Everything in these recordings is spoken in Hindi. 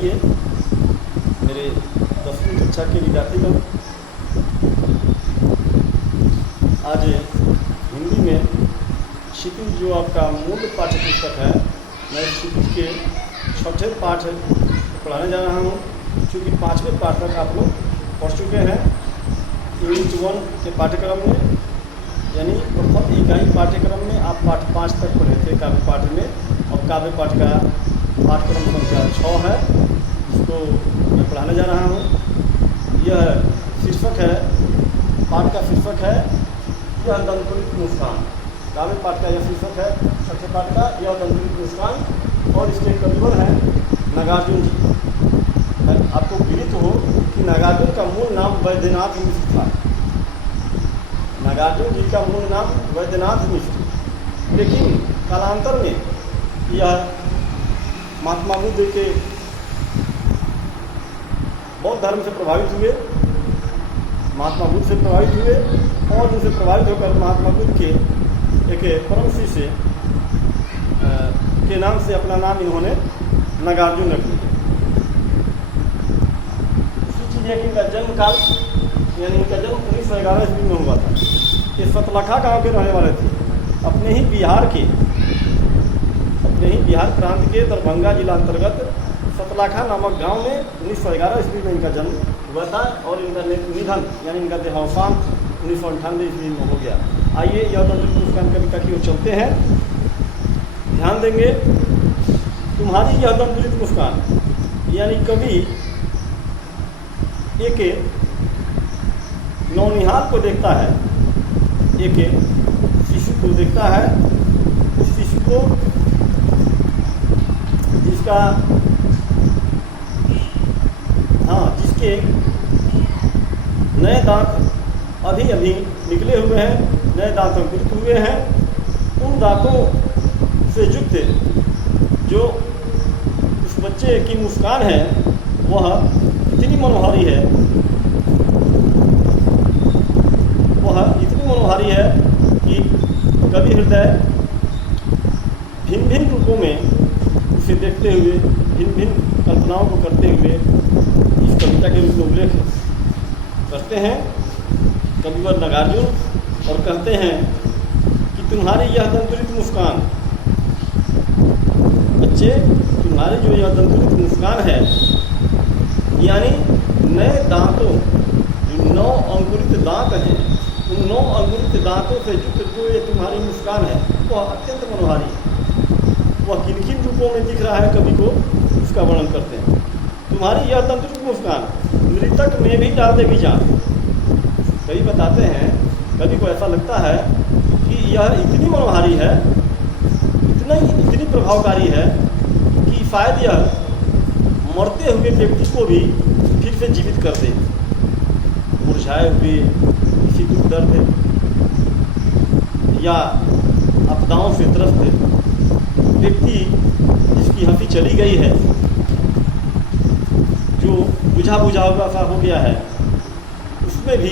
आइए मेरे 10वीं कक्षा के विद्यार्थीगण, आज हिंदी में क्षितिज जो आपका मूल पाठ्य पुस्तक है, मैं क्षितिज के 6ठे पाठ पढ़ाने जा रहा हूँ। क्योंकि 5वें पाठ तक आप लोग पढ़ चुके हैं यूनिट 1 के पाठ्यक्रम में, यानी प्रथम इकाई पाठ्यक्रम में आप पाठ 5 तक पढ़े थे काव्य पाठ में, और काव्य पाठ का पाठ्यक्रम संख्या 6 है, इसको मैं पढ़ाने जा रहा हूँ। यह शीर्षक है, पाठ का शीर्षक है यह दंतुलित मुस्कान। काव्य पाठ का यह शीर्षक है 6ठे पाठ का, यह दंतुलित मुस्कान, और इसके कविवर हैं नागार्जुन जी। आपको विदित हो कि नागार्जुन का मूल नाम वैद्यनाथ मिश्र था। नागार्जुन जी का मूल नाम वैद्यनाथ मिश्र, लेकिन कालांतर में यह महात्मा बुद्ध के बौद्ध धर्म से प्रभावित हुए, महात्मा बुद्ध से प्रभावित हुए, और उनसे प्रभावित होकर महात्मा बुद्ध के एक परम शिष्य के नाम से अपना नाम इन्होंने नागार्जुन रख लिया। इनका जन्म काल यानी इनका जन्म 1911 ईस्वी में हुआ था। ये सतलखा गांव के रहने वाले थे, अपने ही बिहार प्रांत के दरभंगा जिला अंतर्गत सतलखा नामक गांव में 1911 ईस्वी में इनका जन्म हुआ था, और इनका निधन यानी इनका देहावसान 1998 ईस्वी में हो गया। आइए यह दंतुलित मुस्कान कविता की ओर चलते हैं। ध्यान देंगे, तुम्हारी यह दंतुलित मुस्कान यानी कवि एक नौनिहाल को देखता है, एक शिशु को देखता है। उस शिशु को जिसके नए दांत अभी निकले हुए हैं, नए दांत अंकुरित हुए हैं। उन दांतों से युक्त जो उस बच्चे की मुस्कान है वह इतनी मनोहारी है, कि कवि हृदय भिन्न भिन्न रूपों में उसे देखते हुए, भिन्न भिन्न कल्पनाओं को करते हुए इस कविता के रूप में उल्लेख करते हैं कविवर नागार्जुन, और कहते हैं कि तुम्हारी यह दंतुलित मुस्कान, बच्चे तुम्हारी जो यह दंतुलित मुस्कान है, यानी नए दांतों, जो 9 अंकुरित दांत हैं, उन 9 अंकुरित दांतों से युक्त जो ये तुम्हारी मुस्कान है वह अत्यंत मनोहारी है। वह किन किन रूपों में दिख रहा है कवि को, उसका वर्णन करते हैं। तुम्हारी यह दंतुलित मुस्कान मृतक में भी डाल देगी जान। कवि बताते हैं, कवि को ऐसा लगता है कि यह इतनी मनोहारी है, इतनी प्रभावकारी है कि शायद यह मरते हुए व्यक्ति को भी फिर से जीवित कर दे। मुरझाए हुए किसी दुख दर्द या आपदाओं से त्रस्त व्यक्ति जिसकी हंसी चली गई है, जो बुझा हुआ सा हो गया है, उसमें भी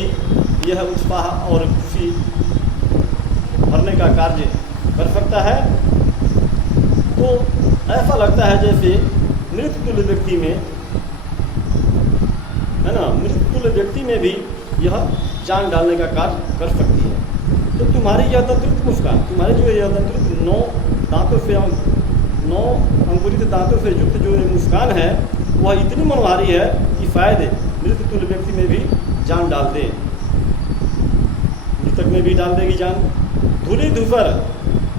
यह उत्साह और खुशी भरने का कार्य कर सकता है। तो ऐसा लगता है जैसे मृततुल्य व्यक्ति में, है ना, मृततुल्य व्यक्ति में भी यह जान डालने का कार्य कर सकती है। तो तुम्हारी यह दंतुलित मुस्कान, तुम्हारे जो यह दंतुलित 9 अंकुरित दांतों से युक्त जो मुस्कान है वह इतनी मनोहारी है कि शायद मृततुल्य व्यक्ति में भी जान डाल दे, मृतक में भी डाल देगी जान। धूलि धूसर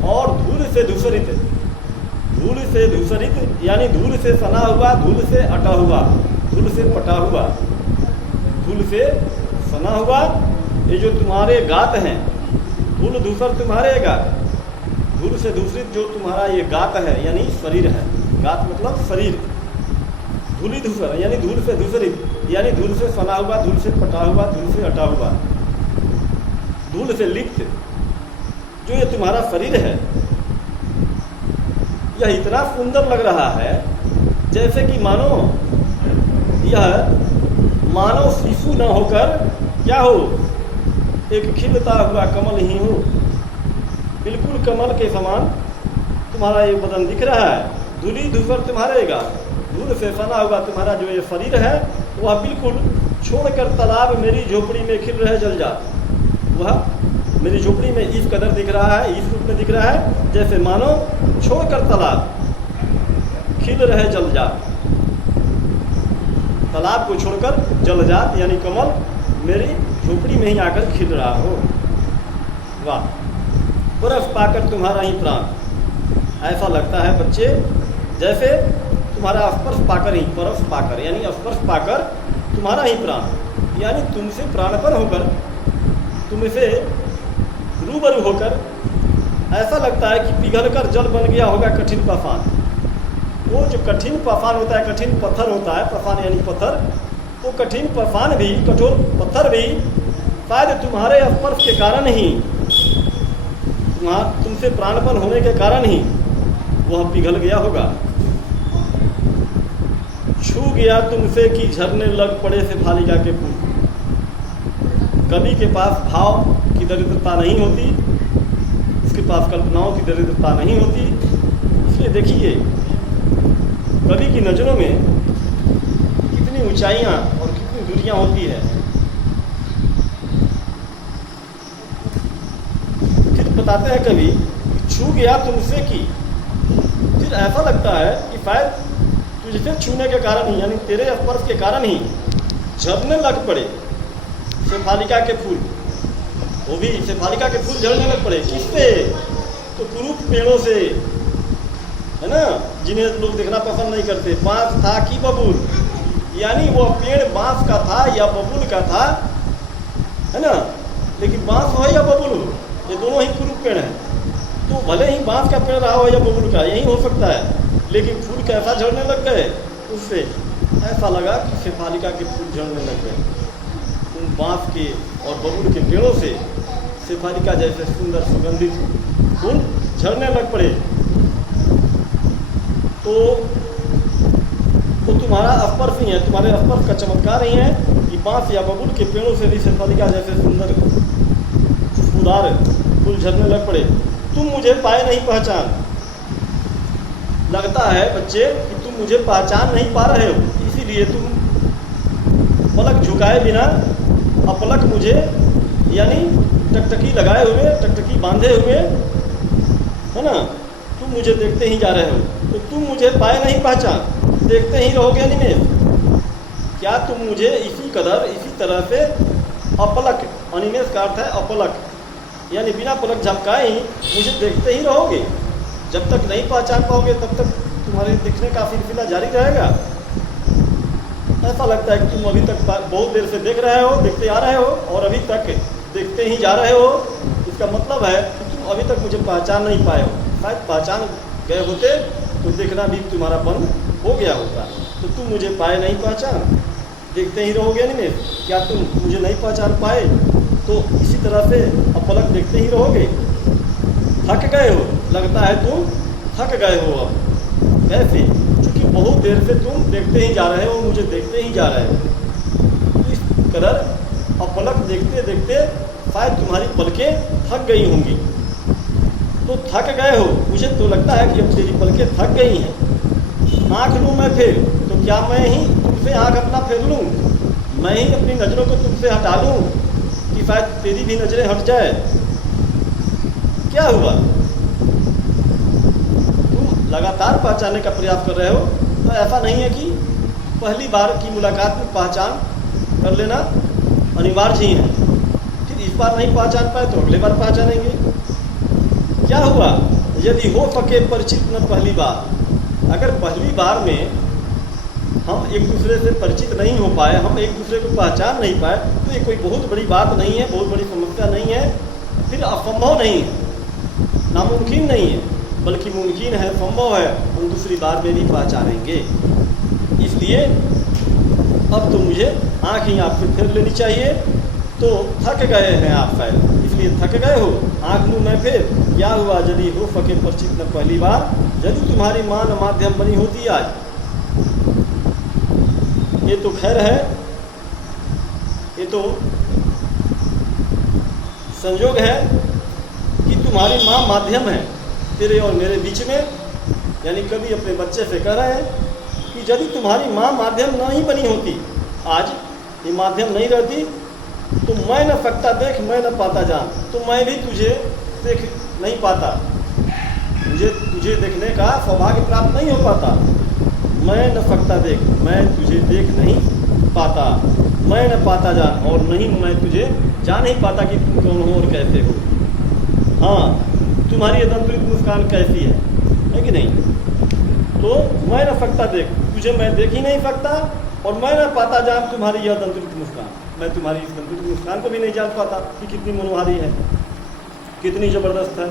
और धूल से धूसरित, धूल से धूसरित यानी धूल से सना हुआ, धूल से अटा हुआ, धूल से पटा हुआ, धूल से सना हुआ। ये जो तुम्हारे गात हैं, धूल धूसर तुम्हारे गात, धूल से दूसरित जो तुम्हारा ये गात है यानी शरीर है, गात मतलब शरीर। धूलि धूसर यानी धूल से धूसरित, यानी धूल से सना हुआ, धूल से पटा हुआ, धूल से अटा हुआ, धूल से लिप्त जो ये तुम्हारा शरीर है, यह इतना सुंदर लग रहा है जैसे कि मानो यह मानव शिशु न होकर क्या हो, एक खिलता हुआ कमल ही हो। बिल्कुल कमल के समान तुम्हारा ये बदन दिख रहा है। धूलि धूसर तुम्हारे गात, धूल दूध से सना हुआ तुम्हारा जो ये शरीर है वह बिल्कुल छोड़कर तालाब मेरी झोपड़ी में खिल रहे जल जा। वह मेरी झोपड़ी में इस कदर दिख रहा है, इस रूप में दिख रहा है जैसे मानो छोड़कर तालाब खिल रहे जल जा। तालाब को छोड़कर जल जात यानी कमल मेरी झोपड़ी में ही आकर खिल रहा हो। वाह, बर्फ पाकर तुम्हारा ही प्राण। ऐसा लगता है बच्चे जैसे तुम्हारा स्पर्श पाकर ही, बर्फ पाकर यानी स्पर्श पाकर तुम्हारा ही प्राण, यानी तुमसे प्राणपन होकर, तुमसे रूबरू होकर ऐसा लगता है कि पिघलकर जल बन गया होगा कठिन पाषाण। वो जो कठिन पाषाण होता है, कठिन पत्थर होता है, पाषाण यानी पत्थर, वो कठिन पाषाण भी, कठोर पत्थर भी शायद तुम्हारे स्पर्श के कारण ही, तुमसे प्राणपन होने के कारण ही वह पिघल गया होगा। छू गया तुमसे कि झरने लग पड़े से फालिका के फूल। कवि के पास भाव की दरिद्रता नहीं होती, उसके पास कल्पनाओं की दरिद्रता नहीं होती। इसलिए देखिए कवि की नज़रों में कितनी ऊंचाइयां और कितनी दूरियां होती है। फिर बताते हैं कवि, छू गया तुमसे की, फिर ऐसा लगता है कि शायद तुझसे छूने के कारण ही, यानी तेरे स्पर्श के कारण ही झरने लग पड़े शेफालिका के फूल। वो भी शेफालिका के फूल झड़ने लग पड़े। किससे? तो कुरूप पेड़ों से, है ना, जिन्हें लोग देखना पसंद नहीं करते। बांस था कि बबूल, यानी वो पेड़ बांस का था या बबूल का था, है ना, लेकिन बांस हो या बबूल हो, ये दोनों ही कुरूप पेड़ हैं। तो भले ही बांस का पेड़ रहा हो या बबूल का, यही हो सकता है, लेकिन फूल कैसा झड़ने लग गए उससे ऐसा लगा कि शेफालिका के फूल झड़ने लग गए। उन बांस के और बबूल के पेड़ों से शेफालिका जैसे सुंदर सुगंधित फूल झड़ने लग पड़े। तो तुम्हारा स्पर्श ही है, तुम्हारे स्पर्श का चमत्कार ही है कि बांस या बबूल के पेड़ों से भी शेफालिका जैसे सुंदर खुशबूदार फूल झड़ने लग पड़े। तुम मुझे पाए नहीं पहचान। लगता है बच्चे कि तुम मुझे पहचान नहीं पा रहे हो, इसीलिए तुम पलक झुकाए बिना अपलक मुझे, यानी टकटकी लगाए हुए, टकटकी बांधे हुए, है ना, तुम मुझे देखते ही जा रहे हो। तो तुम मुझे पाए नहीं पहचान, देखते ही रहोगे अनिमेष। क्या तुम मुझे इसी कदर, इसी तरह से अपलक, अनिमेष का अर्थ है अपलक, यानी बिना पलक झपकाए ही मुझे देखते ही रहोगे? जब तक नहीं पहचान पाओगे तब तक तुम्हारे दिखने का सिलसिला जारी रहेगा। ऐसा लगता है कि तुम अभी तक बहुत देर से देख रहे हो, देखते आ रहे हो और अभी तक देखते ही जा रहे हो। इसका मतलब है कि तुम अभी तक मुझे पहचान नहीं पाए हो। शायद पहचान गए होते तो देखना भी तुम्हारा बंद हो गया होता। तो तुम मुझे पाए नहीं पहचान, देखते ही रहोगे नहीं? क्या तुम मुझे नहीं पहचान पाए तो इसी तरह से अपलक देखते ही रहोगे? थक गए हो, लगता है तुम थक गए हो। अब कैसे? क्योंकि बहुत देर से तुम देखते ही जा रहे हो, मुझे देखते ही जा रहे हो। इस कदर अपलक देखते देखते शायद तुम्हारी पलकें थक गई होंगी। तो थक गए हो, मुझे तो लगता है कि अब तेरी पलकें थक गई हैं। आँख लूँ मैं फिर, तो क्या मैं ही तुमसे आँख अपना फेर लूँ? मैं ही अपनी नज़रों को तुमसे हटा लूँ कि शायद तेरी भी नज़रें हट जाए? क्या हुआ? तुम लगातार पहचानने का प्रयास कर रहे हो, तो ऐसा नहीं है कि पहली बार की मुलाकात में पहचान कर लेना अनिवार्य ही है। फिर इस बार नहीं पहचान पाए तो अगले बार पहचानेंगे। क्या हुआ? यदि हो सके परिचित न पहली बार। अगर पहली बार में हम एक दूसरे से परिचित नहीं हो पाए, हम एक दूसरे को पहचान नहीं पाए, तो ये कोई बहुत बड़ी बात नहीं है, बहुत बड़ी समस्या नहीं है, फिर असंभव नहीं है, नामुमकिन नहीं है, बल्कि मुमकिन है, संभव है, हम दूसरी बार में भी पहचानेंगे। इसलिए अब तो मुझे आँख ही आपसे फेर लेनी चाहिए। तो थक गए हैं आप शायद, इसलिए थक गए हो, आँख लूँ मैं फिर। क्या हुआ? यदि हो सके परिचित न पहली बार, यदि तुम्हारी मान माध्यम बनी होती आज। ये तो खैर है, ये तो संयोग है कि तुम्हारी माँ माध्यम है तेरे और मेरे बीच में। यानी कभी अपने बच्चे से कह रहे हैं कि यदि तुम्हारी माँ माध्यम नहीं बनी होती, आज ये माध्यम नहीं रहती, तो मैं न सकता देख मैं न पाता जान, तो मैं भी तुझे देख नहीं पाता, तुझे देखने का सौभाग्य प्राप्त नहीं हो पाता। मैं न सकता देख, मैं तुझे देख नहीं पाता, मैं न पाता जान, और नहीं मैं तुझे जान नहीं पाता कि तुम कौन हो और कैसे हो। हाँ, तुम्हारी दंतुलित मुस्कान कैसी है कि नहीं? तो मैं न सकता देख, तुझे मैं देख ही नहीं सकता, और मैं न पाता जान तुम्हारी यह दंतुलित मुस्कान, मैं तुम्हारी इस दंतुलित मुस्कान को भी नहीं जान पाता कि कितनी मनोहारी है, कितनी ज़बरदस्त है।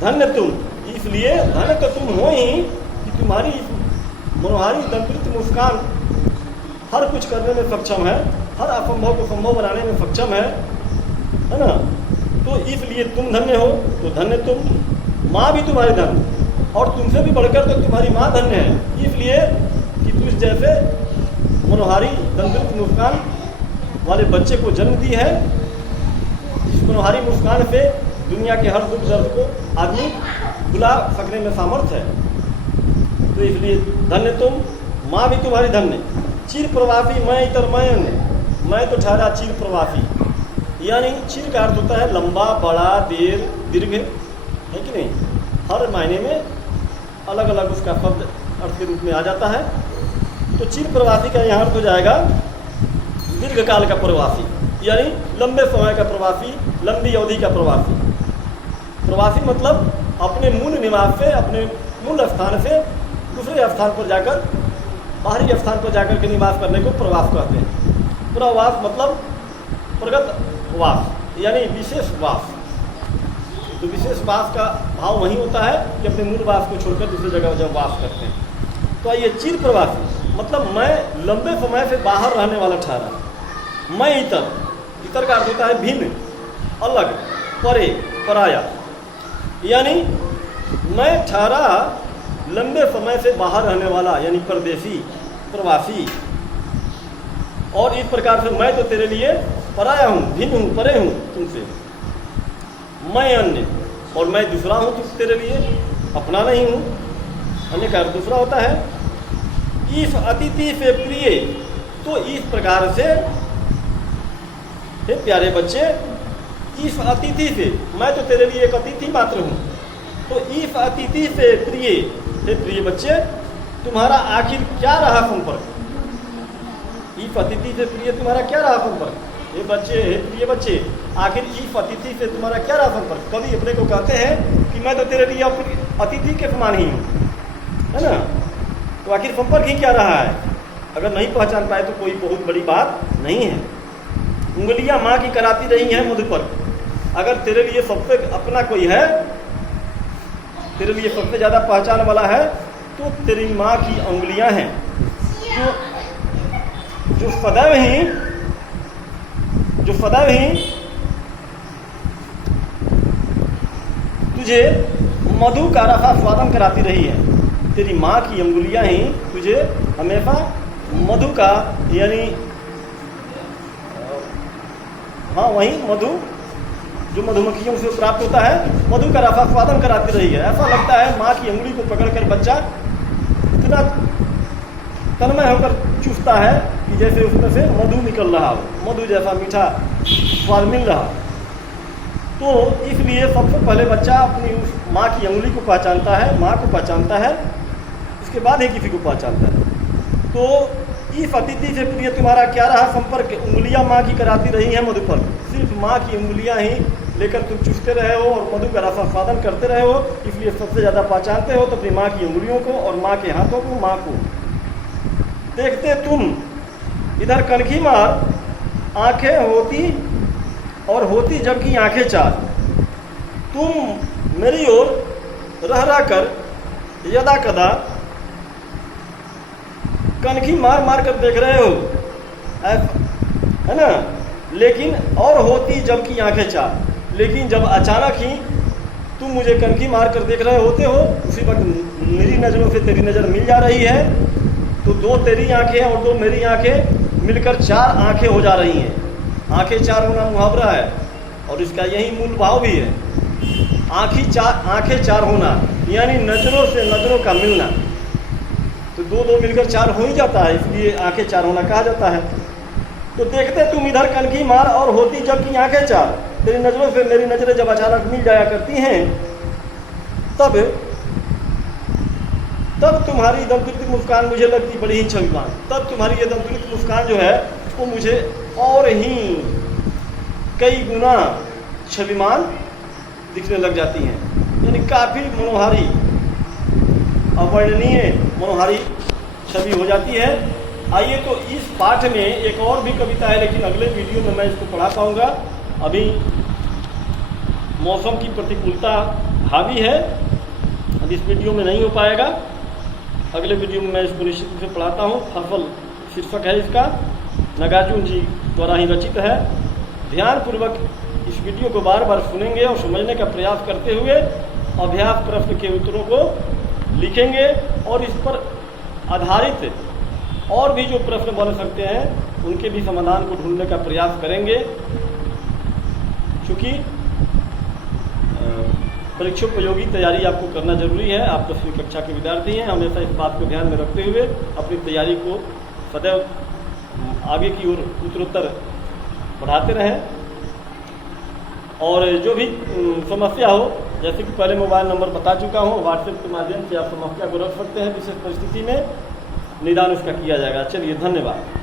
धन्य तुम, इसलिए धन्य तो तुम हो ही कि तुम्हारी मनोहारी दंतुलित मुस्कान हर कुछ करने में सक्षम है, हर असंभव को संभव बनाने में सक्षम है ना? तो इसलिए तुम धन्य हो, तो धन्य तुम। माँ भी तुम्हारी धन्य, और तुमसे भी बढ़कर तो तुम्हारी माँ धन्य है, इसलिए कि तुझ जैसे मनोहारी दंतुलित मुस्कान वाले बच्चे को जन्म दी है। इस मनोहारी मुस्कान से दुनिया के हर दुख दर्द को आदमी भुला सकने में सामर्थ्य है। तो इसलिए धन्य तुम, माँ भी तुम्हारी धन्य। चिर प्रवासी मैं इतर मैं अन्य, मैं तो ठहरा चिर प्रवासी, यानी चिर का अर्थ होता है लंबा, बड़ा, देर, दीर्घ, है कि नहीं? हर मायने में अलग अलग उसका शब्द अर्थ के रूप में आ जाता है। तो चिर प्रवासी का यहाँ अर्थ हो जाएगा दीर्घ काल का प्रवासी, यानी लंबे समय का प्रवासी, लंबी अवधि का प्रवासी। प्रवासी मतलब अपने मूल निवास से, अपने मूल स्थान से दूसरे स्थान पर जाकर, बाहरी स्थान पर जाकर के निवास करने को प्रवास कहते हैं। प्रवास मतलब प्रगत वास, यानी विशेष वास। तो विशेष वास का भाव वही होता है कि अपने मूल वास को छोड़कर दूसरी जगह जब वास करते हैं। तो ये चिर प्रवासी मतलब मैं लंबे समय से बाहर रहने वाला ठहरा। मैं इतर, इतर का अर्थ होता है भिन्न, अलग, परे, पराया, यानी मैं ठहरा लंबे समय से बाहर रहने वाला, यानी परदेसी, प्रवासी। और इस प्रकार से मैं तो तेरे लिए पराया हूँ, भिन्न हूँ, परे हूँ तुमसे। मैं अन्य, और मैं दूसरा हूँ तुम तेरे लिए, अपना नहीं हूँ। अन्य का अर्थ दूसरा होता है। इस अतिथि से प्रिय, तो इस प्रकार से हे प्यारे बच्चे, इस अतिथि से, मैं तो तेरे लिए एक अतिथि मात्र हूँ, तो इस अतिथि से प्रिय, हे प्रिय बच्चे, तुम्हारा आखिर क्या रहा संपर्क? इस अतिथि से प्रिय तुम्हारा क्या रहा संपर्क? हे बच्चे, हे प्रिय बच्चे, आखिर इस अतिथि से तुम्हारा क्या रहा संपर्क? कभी अपने को कहते हैं कि मैं तो तेरे लिए अतिथि के समान ही हूँ, है ना? तो आखिर संपर्क ही क्या रहा है? अगर नहीं पहचान पाए तो कोई बहुत बड़ी बात नहीं है। उंगलियां माँ की कराती रही हैं मुझ पर। अगर तेरे लिए सबसे अपना कोई है, तेरे लिए सबसे ज़्यादा पहचान वाला है, तो तेरी माँ की उंगलियां हैं, जो सदैव ही तुझे मधु का रसा स्वादन कराती रही है। तेरी माँ की उंगलियां ही तुझे हमेशा मधु का, यानी हाँ वही मधु जो मधुमक्खियों से प्राप्त होता है, मधु का रसा स्वादन कराती रही है। ऐसा लगता है माँ की उंगली को पकड़कर बच्चा इतना तन्मय होकर चूसता है कि जैसे उसमें से मधु निकल रहा हो, मधु जैसा मीठा स्वाद मिल रहा। तो इसलिए सबसे पहले बच्चा अपनी उस माँ की उंगली को पहचानता है, माँ को पहचानता है, इसके बाद ही किसी को पहचानता है। तो इस अतिथि से प्रिय तुम्हारा क्या रहा संपर्क? उंगलियां माँ की कराती रही हैं मधु पर। सिर्फ माँ की उंगलियां ही लेकर तुम चूसते रहे हो और मधु का रसा स्वादन करते रहे हो, इसलिए सबसे ज़्यादा पहचानते हो तो अपनी माँ की उंगलियों को और माँ के हाथों को, माँ को। देखते तुम इधर कनखी मार, आंखें होती और होती जबकि आंखें चार। तुम मेरी ओर रह रह कर यदा कदा कनखी मार मार कर देख रहे हो, है ना? लेकिन और होती जबकि आंखें चार, लेकिन जब अचानक ही तुम मुझे कनखी मार कर देख रहे होते हो, उसी वक्त मेरी नज़रों से तेरी नज़र मिल जा रही है, तो दो तेरी आंखें और दो मेरी आंखें मिलकर चार आंखें हो जा रही हैं। आंखें चार होना मुहावरा है और इसका यही मूल भाव भी है। आंखें चार होना यानी नज़रों से नज़रों का मिलना। तो दो दो मिलकर चार हो ही जाता है, इसलिए आंखें चार होना कहा जाता है। तो देखते तुम इधर कनकी मार और होती जब की आंखें चार, तेरी नज़रों से मेरी नज़रें जब अचानक मिल जाया करती हैं, तब तुम्हारी दमदुलित मुस्कान मुझे लगती बड़ी ही छविमान। तब तुम्हारी ये दमदुलित मुस्कान जो है वो मुझे और ही कई गुना छविमान दिखने लग जाती हैं, यानी काफ़ी मनोहारी, अवर्णनीय मनोहारी छवि हो जाती है। आइए तो इस पाठ में एक और भी कविता है, लेकिन अगले वीडियो में मैं इसको पढ़ा पाऊँगा। अभी मौसम की प्रतिकूलता हावी है, अब इस वीडियो में नहीं हो पाएगा। अगले वीडियो में मैं इसको निश्चित रूप से पढ़ाता हूँ। फसल शीर्षक है इसका, नागार्जुन जी द्वारा ही रचित है। ध्यानपूर्वक इस वीडियो को बार बार सुनेंगे और समझने का प्रयास करते हुए अभ्यास प्रश्न के उत्तरों को लिखेंगे और इस पर आधारित और भी जो प्रश्न बन सकते हैं उनके भी समाधान को ढूंढने का प्रयास करेंगे। क्योंकि परीक्षोपयोगी तैयारी आपको करना जरूरी है। आप 10वीं कक्षा के विद्यार्थी हैं, हमेशा इस बात को ध्यान में रखते हुए अपनी तैयारी को सदैव आगे की ओर उत्तरोत्तर बढ़ाते रहें। और जो भी समस्या हो, जैसे कि पहले मोबाइल नंबर बता चुका हूँ, व्हाट्सएप के माध्यम से आप समस्या को रख सकते हैं। विशेष परिस्थिति में निदान उसका किया जाएगा। चलिए, धन्यवाद।